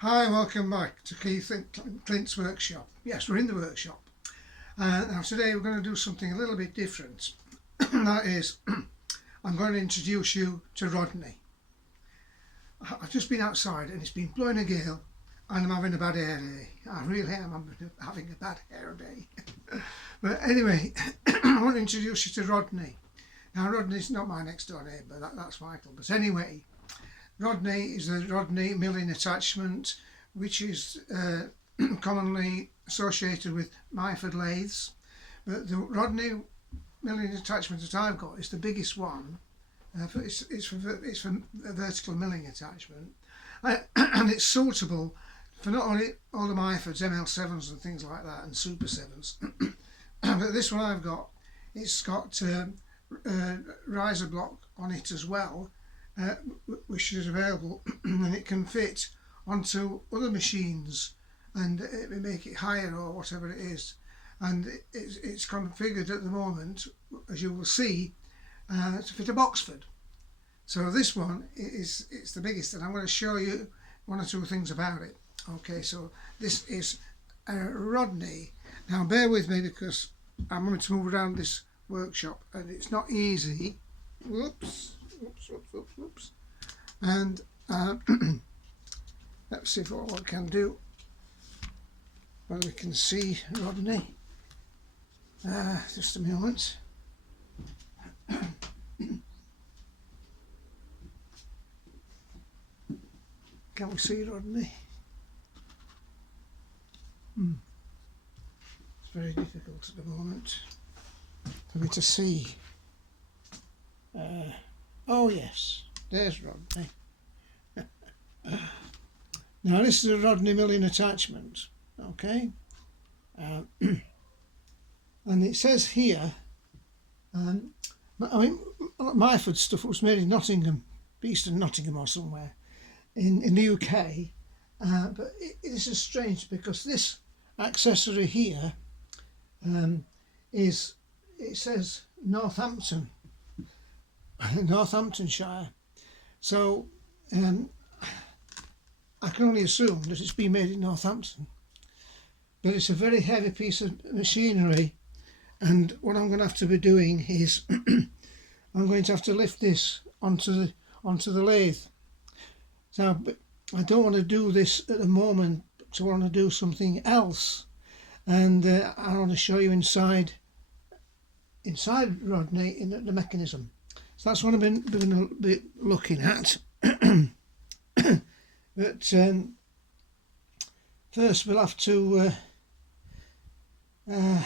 Hi, welcome back to Keith and Clint's workshop. Yes, we're in the workshop. Now today we're going to do something a little bit different. That is, I'm going to introduce you to Rodney. I've just been outside and it's been blowing a gale and I'm having a bad hair day. I really am having a bad hair day. But anyway, I want to introduce you to Rodney. Now Rodney's not my next door neighbour, that's vital. But anyway, Rodney is the Rodney Milling Attachment, which is commonly associated with Myford Lathes. But the Rodney Milling Attachment that I've got is the biggest one. It's for a vertical milling attachment, and it's suitable for not only all the Myfords, ML7s and things like that, and Super 7s, but this one I've got, it's got riser block on it as well, which is available, and it can fit onto other machines and it may make it higher or whatever it is, and it's configured at the moment, as you will see, to fit a Boxford. So this one it's the biggest, and I'm going to show you one or two things about it. Okay, so this is Rodney. Now bear with me because I'm going to move around this workshop and it's not easy. Whoops. And let's see what I can do, whether we can see Rodney. Just a moment. Can we see Rodney? It's very difficult at the moment for me to see. Oh yes, there's Rodney. Now this is a Rodney Milling Attachment, okay, and it says here, I mean, Myford stuff was made in Nottingham, Eastern Nottingham or somewhere in the UK, but this is strange because this accessory here it says Northampton, Northamptonshire, so I can only assume that it's been made in Northampton, but it's a very heavy piece of machinery, and what I'm going to have to be doing is I'm going to have to lift this onto the lathe. So I don't want to do this at the moment, so I want to do something else, and I want to show you inside Rodney in the mechanism. So that's what I've been looking at. But first we'll have to what am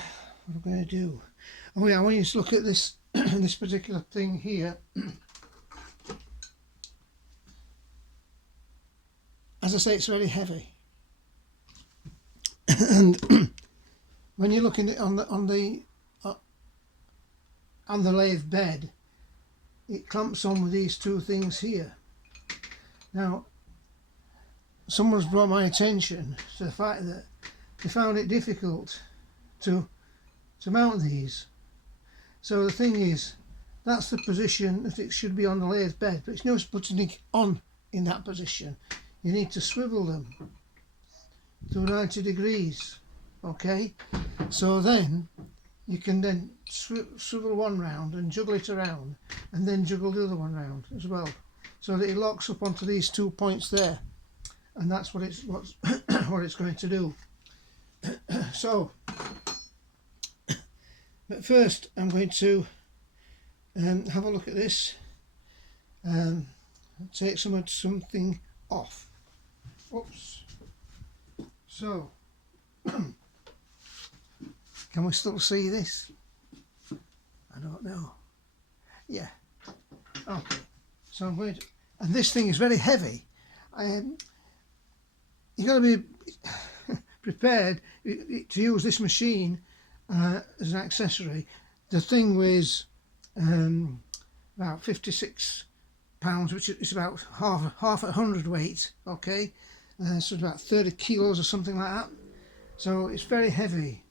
I going to do? Oh yeah, I want you to look at this this particular thing here. As I say, it's very heavy, and when you're looking at on the lathe bed, it clamps on with these two things here. Now, someone's brought my attention to the fact that they found it difficult to mount these. So the thing is, that's the position that it should be on the lathe bed, but it's no use putting it on in that position. You need to swivel them to 90 degrees, okay? So then you can then swivel one round and juggle it around, and then juggle the other one round as well, so that it locks up onto these 2 points there, and that's what it's what it's going to do. So, but first I'm going to have a look at this, take something off. Oops. So, can we still see this? I don't know. Yeah. Okay. So I'm going to, and this thing is very heavy. You've got to be prepared to use this machine as an accessory. The thing weighs about 56 pounds, which is about half a hundredweight. Okay, so it's about 30 kilos or something like that. So it's very heavy.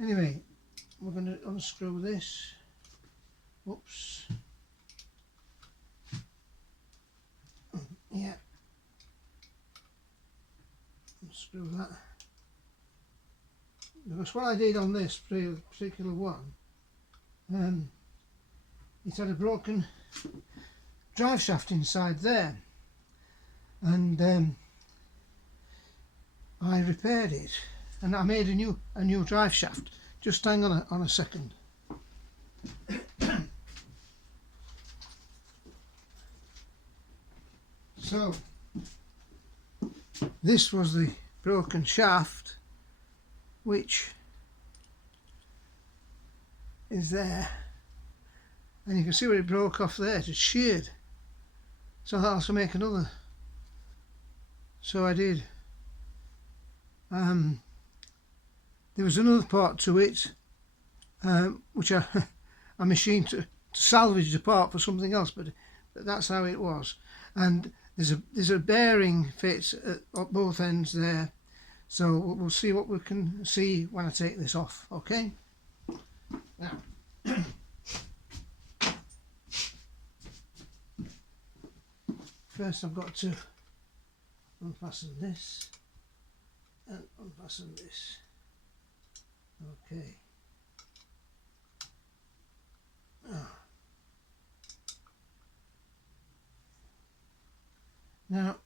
Anyway, we're going to unscrew this. Whoops. Yeah. unscrew that. Because what I did on this particular one, it had a broken drive shaft inside there, and I repaired it, and I made a new drive shaft. Just hang on a second. So this was the broken shaft, which is there, and you can see where it broke off there. It's sheared, so I thought I'll also make another, so I did. There was another part to it, which I machined to salvage the part for something else, but that's how it was. And there's a bearing fit at both ends there, so we'll see what we can see when I take this off. Okay, now first I've got to unfasten this and unfasten this. Okay. Now,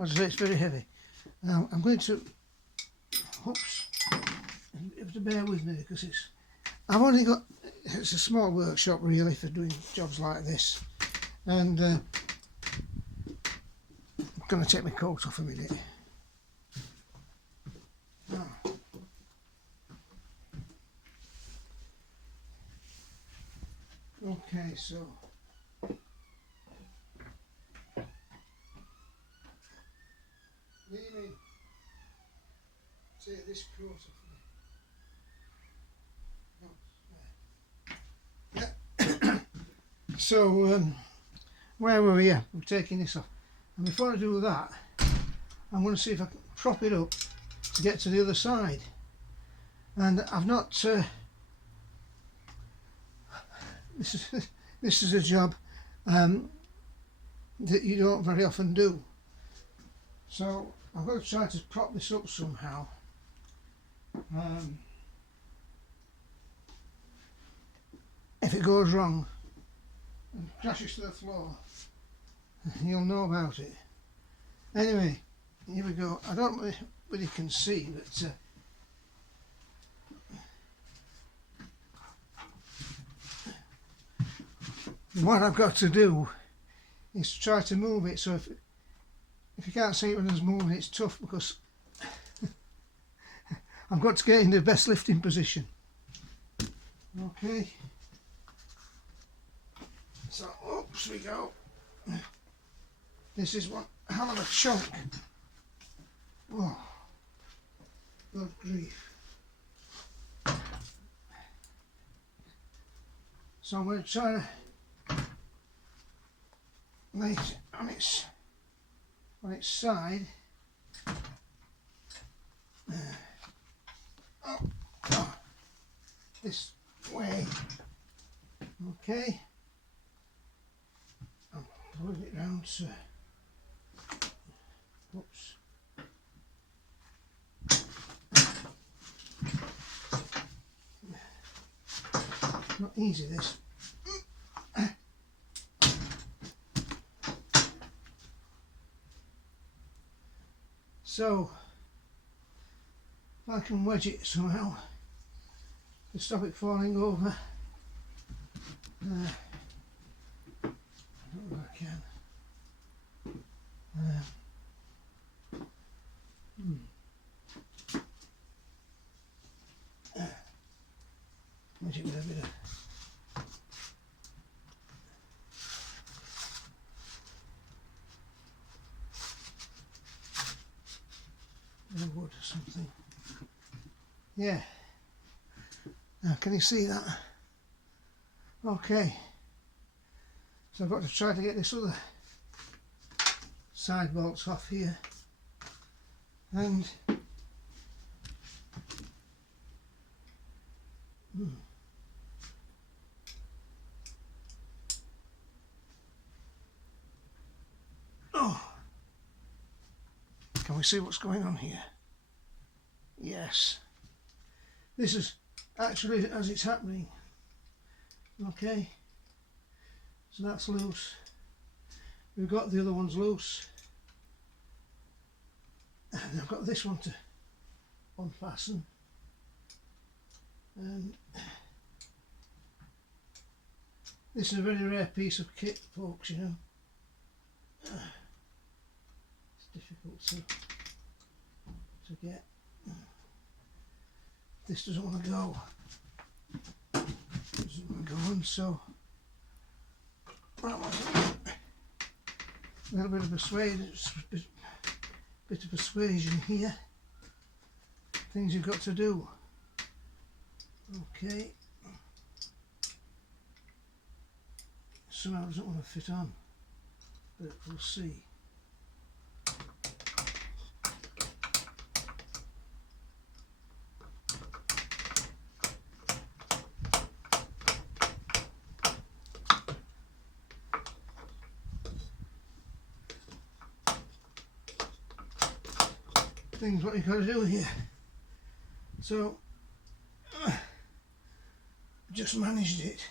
as I say, it's very heavy. Now I'm going to, oops, you have to bear with me because I've only got, it's a small workshop really for doing jobs like this, and I'm going to take my coat off a minute. Now, okay, so let me take this coat off me. Yeah. So where were we? Yeah, I'm taking this off, and before I do that, I'm going to see if I can prop it up to get to the other side. And I've not. This is a job that you don't very often do. So I've got to try to prop this up somehow. If it goes wrong and crashes to the floor, you'll know about it. Anyway, here we go. I don't know whether you can see, but what I've got to do is to try to move it. So if you can't see it when I was moving, it's tough because I've got to get in the best lifting position. Okay. So, oops, we go. This is one hell of a chunk. Oh, good grief. So I'm going to try to lay it on its side. This way. Okay. I'm pulling it round so. Oops. Not easy this. So if I can wedge it somehow to stop it falling over, I don't know if I can. Wedge it with a bit of wood or something. Yeah. Now can you see that? Okay. So I've got to try to get this other side bolts off here. And oh. Can we see what's going on here? Yes. This is actually as it's happening. Okay. So that's loose. We've got the other ones loose. And I've got this one to unfasten. And this is a very rare piece of kit, folks, you know. It's difficult to get. This doesn't want to go. Doesn't want to go on, so a little bit of bit of persuasion here. Things you've got to do. Okay. Somehow doesn't want to fit on, but we'll see. Things what you've got to do here. So just managed it.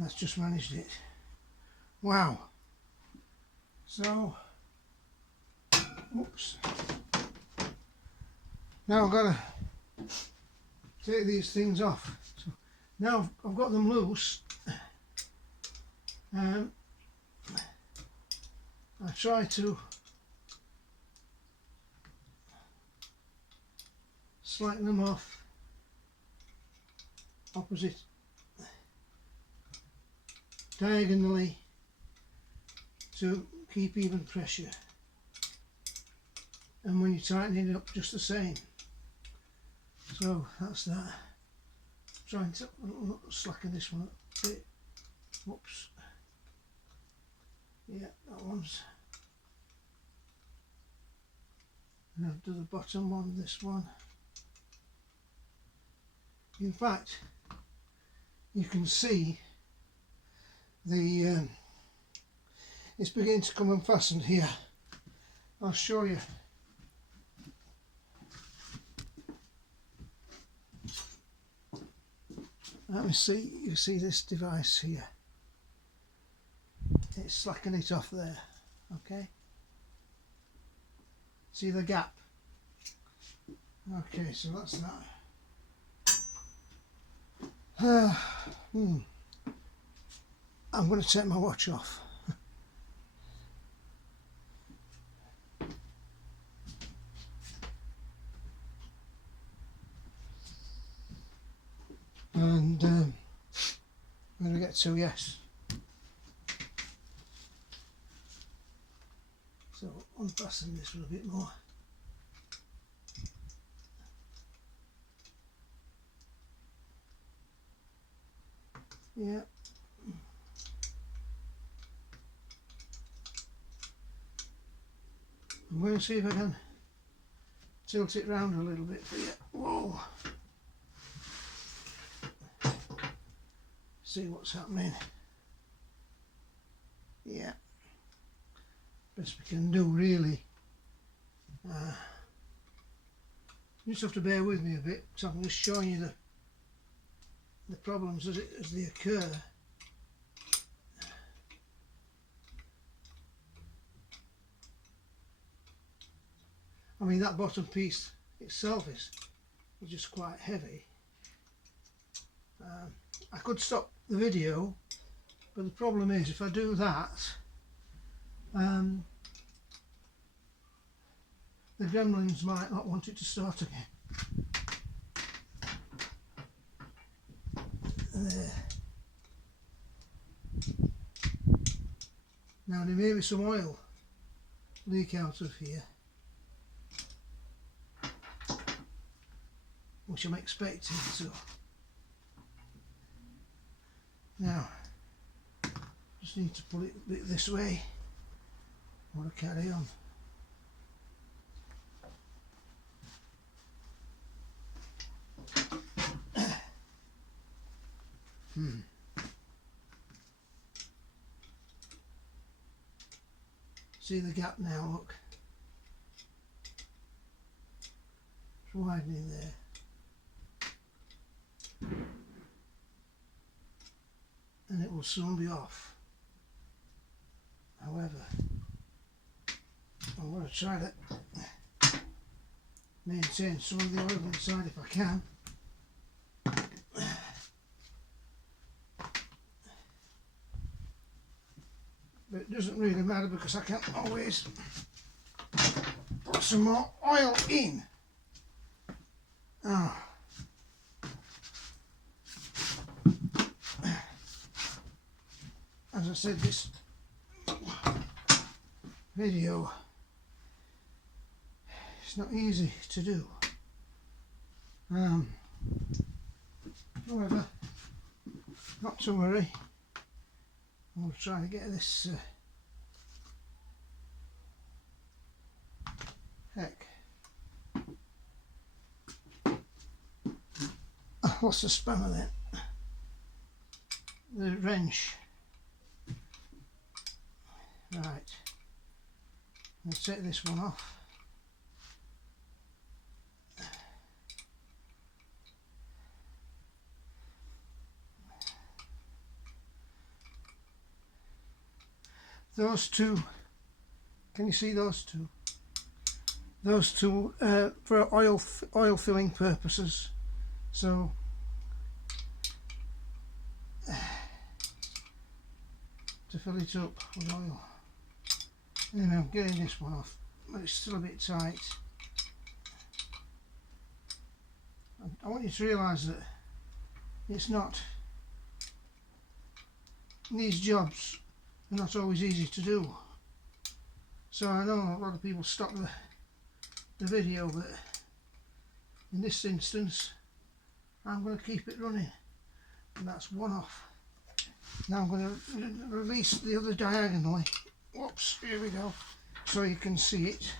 That's just managed it. Wow. So oops. Now I've got to take these things off. So now I've got them loose. I try to slacken them off opposite diagonally to keep even pressure, and when you tighten it up just the same. So that's that. Trying to slacken this one up a bit. Whoops. Yeah, that one's. And I'll do the bottom one, this one. In fact, you can see the it's beginning to come unfastened here. I'll show you. Let me see. You see this device here? It's slackening it off there. Okay. See the gap? Okay, so that's that. I'm going to take my watch off. And I'm going to get to yes. So unfasten this one a bit more. Yeah. I'm going to see if I can tilt it round a little bit for you. Whoa. See what's happening. Yeah. Best we can do, really. You just have to bear with me a bit, so I'm just showing you the problems as they occur. I mean, that bottom piece itself is just quite heavy. I could stop the video, but the problem is if I do that, the gremlins might not want it to start again. There. Now there may be some oil leak out of here, which I'm expecting. So now just need to pull it a bit this way. I want to carry on. See the gap now, look. It's widening there. And it will soon be off. However, I'm going to try to maintain some of the oil inside if I can. But it doesn't really matter because I can always put some more oil in. Oh. As I said, this video is not easy to do. However, not to worry. We'll try to get this heck. What's the spanner then? The wrench. Right. I'll take this one off. Those two, can you see those two? Those two for oil filling purposes. So to fill it up with oil. Anyway, I'm getting this one off, but it's still a bit tight. I want you to realise that it's not, these jobs are not always easy to do. So I know a lot of people stop the video, but in this instance I'm going to keep it running, and that's one off. Now I'm going to release the other diagonally. Whoops, here we go, so you can see it.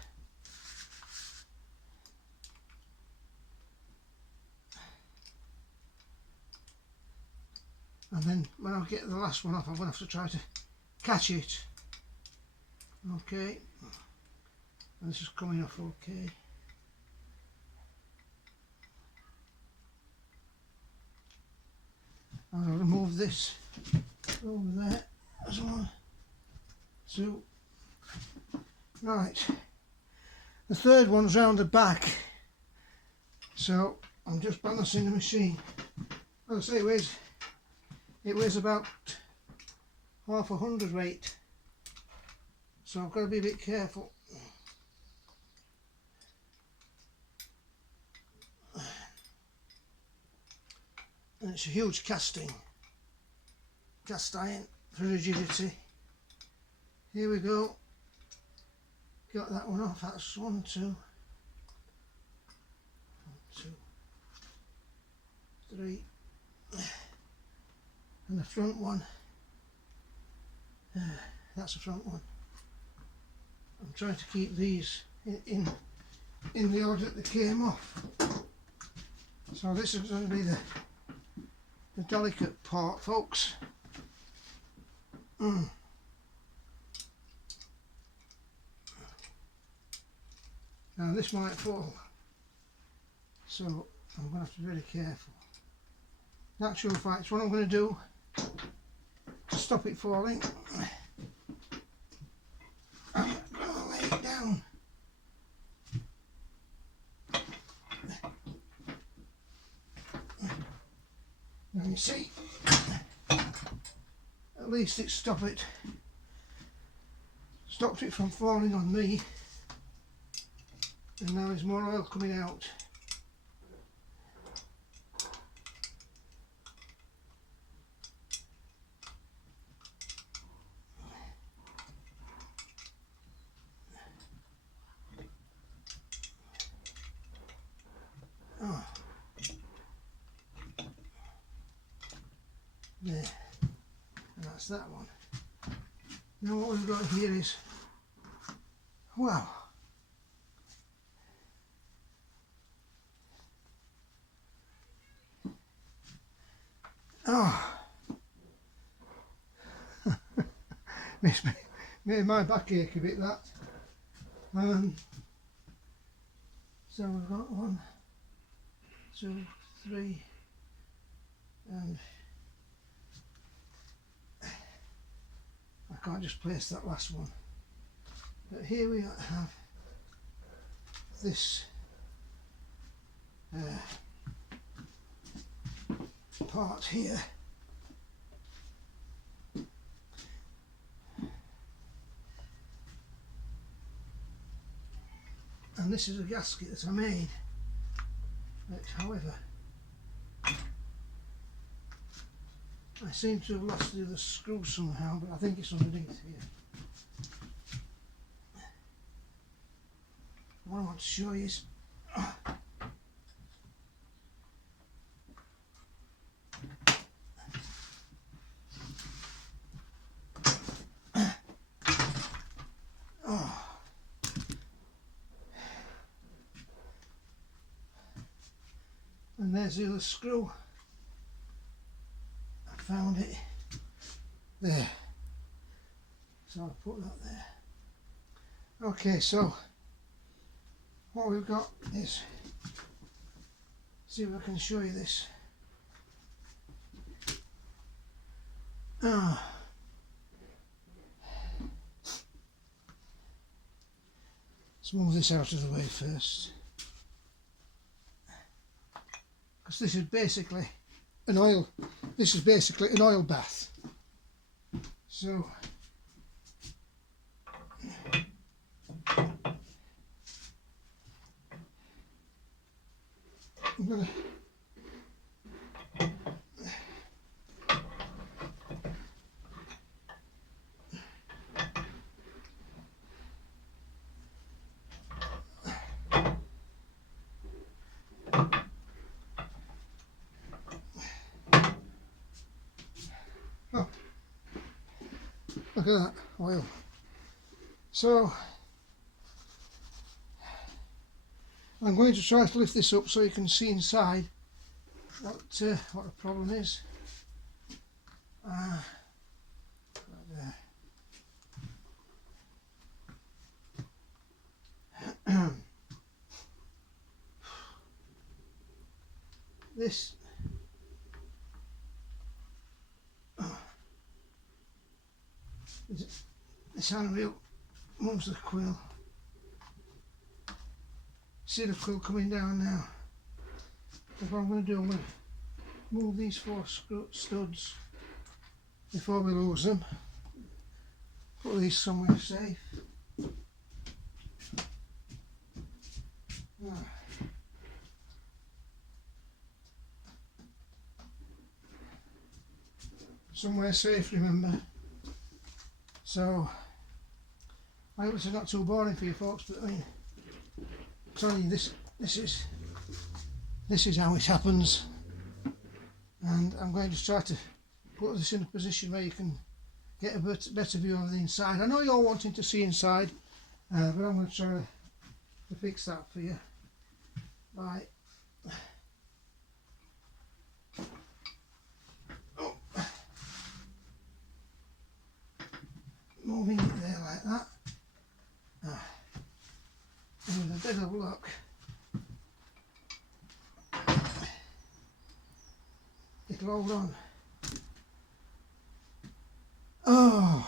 And then when I get the last one off, I'm going to have to try to catch it. Okay, and this is coming off okay. I'll remove this over there as well. So, right, the third one's round the back, so I'm just balancing the machine. As I say, it weighs about half a hundredweight, so I've got to be a bit careful. And it's a huge casting, cast iron for rigidity. Here we go, got that one off. That's 1, 2, 1, 2, 3, and the front one, that's the front one. I'm trying to keep these in the order that they came off. So this is going to be the delicate part, folks. Now this might fall, so I'm going to have to be very careful. In actual fact, what I'm going to do to stop it falling, I'm going to lay it down. Now you see, at least it stopped it from falling on me, and now there's more oil coming out. Oh. There, and that's that one. Now what we've got here is, wow, oh, made my back ache a bit, that. So we've got 1, 2, 3, and I can't just place that last one. But here we have this part here. And this is a gasket that I made, which, however, I seem to have lost the other screw somehow, but I think it's underneath here. What I want to show you is and there's the other screw. I found it there, so I'll put that there. Okay, so what we've got is, see if I can show you this. Let's move this out of the way first, because this is basically an oil. This is basically an oil bath. So I'm gonna look at that oil. So I'm going to try to lift this up so you can see inside what the problem is. Right there. This handle moves the quill. See the quill coming down now. So what I'm going to do, I'm going to move these 4 studs before we lose them. Put these somewhere safe. Somewhere safe, remember. So I hope this is not too boring for you folks, but I mean, I'm telling you, this is how it happens, and I'm going to try to put this in a position where you can get a better view of the inside. I know you're wanting to see inside, but I'm going to try to fix that for you by moving it there like that. And with a bit of luck, it'll hold on. Oh,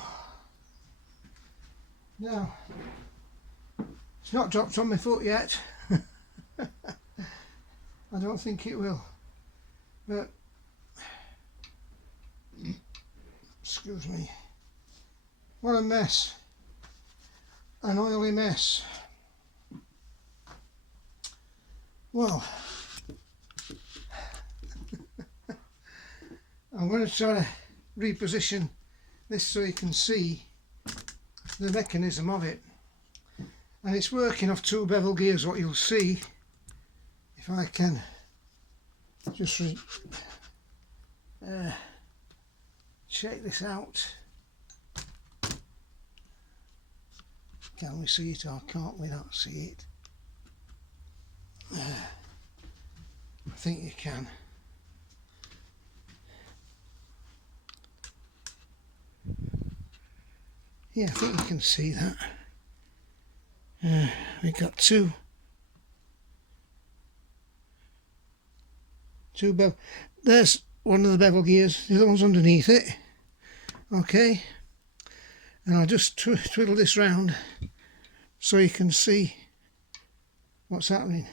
now it's not dropped on my foot yet. I don't think it will, but excuse me. What a mess, an oily mess. Well, I'm going to try to reposition this so you can see the mechanism of it, and it's working off 2 bevel gears. What you'll see, if I can just check this out. Can we see it or can't we not see it? I think you can. Yeah, I think you can see that. We've got two bevel. There's one of the bevel gears, the other one's underneath it. Okay, and I'll just twiddle this round so you can see what's happening.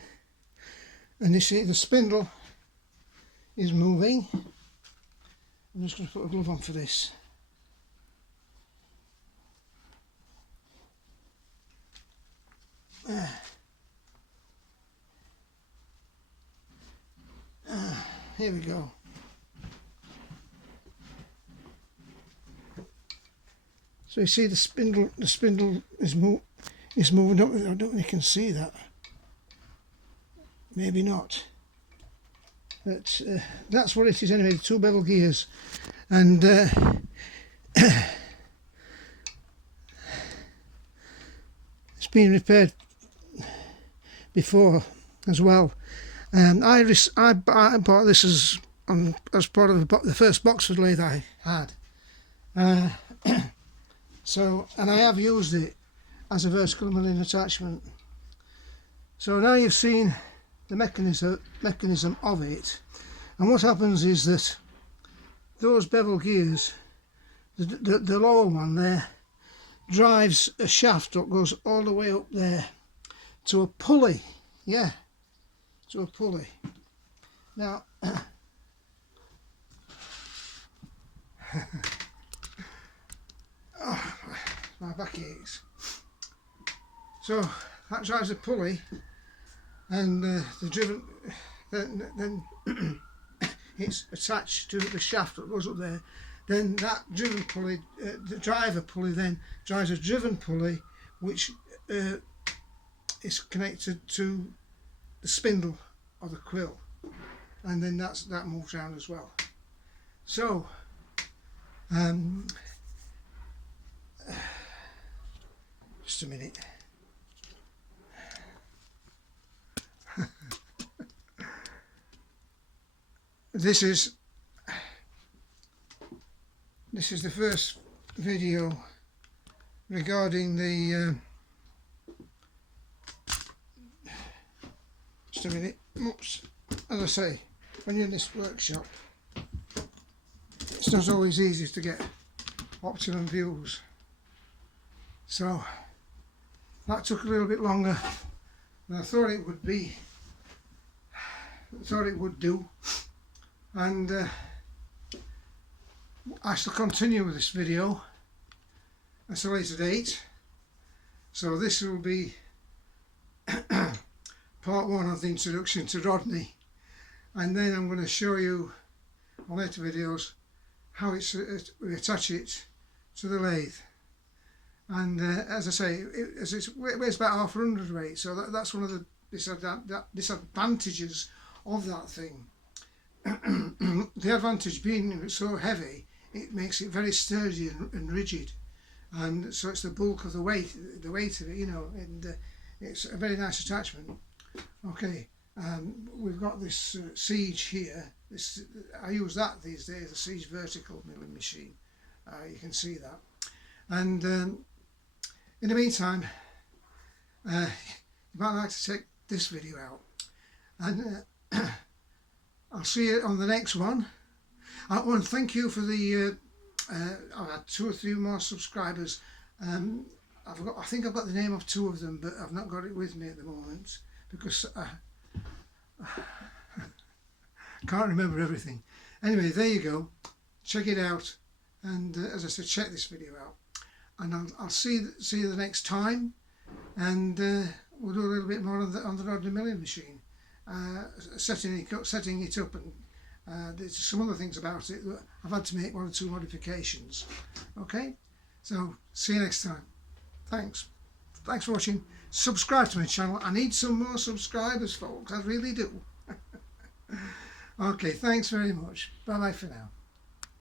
And you see the spindle is moving. I'm just going to put a glove on for this. Here we go. So you see the spindle is moving up. I don't know if you can see that. Maybe not. But that's what it is anyway, the two bevel gears. And it's been repaired before as well. I bought this as part of the first Boxford lathe I had. So, and I have used it as a vertical milling attachment. So now you've seen the mechanism of it, and what happens is that those bevel gears, the lower one there, drives a shaft that goes all the way up there to a pulley. Yeah, to a pulley. Now oh, my back aches. So that drives a pulley, and the driven then it's attached to the shaft that goes up there. Then that driven pulley, the driver pulley, then drives a driven pulley, which is connected to the spindle or the quill, and then that moves around as well. So just a minute. This is the first video regarding the just a minute. Oops. As I say, when you're in this workshop, it's not always easy to get optimum views. So that took a little bit longer than I thought it would be. Thought it would do, and I shall continue with this video at a later date. So this will be part one of the introduction to Rodney, and then I'm going to show you on later videos how we attach it to the lathe. And as I say, it weighs about 1/2 weight, so that's one of the disadvantages of that thing. The advantage being it's so heavy, it makes it very sturdy and rigid, and so it's the bulk of the weight of it, you know, and it's a very nice attachment. Okay, we've got this Siege here. I use that these days, the Siege vertical milling machine. You can see that. And in the meantime, you might like to check this video out, and I'll see you on the next one. I want to thank you for the I've had 2 or 3 more subscribers. I think I've got the name of 2 of them, but I've not got it with me at the moment because I can't remember everything. Anyway, there you go. Check it out, and as I said, check this video out, and I'll see you the next time, and we'll do a little bit more on the Rodney Milling machine, setting it up, and there's some other things about it that I've had to make 1 or 2 modifications. Okay, so see you next time. Thanks for watching. Subscribe to my channel. I need some more subscribers, folks. I really do. Okay, thanks very much. Bye bye for now.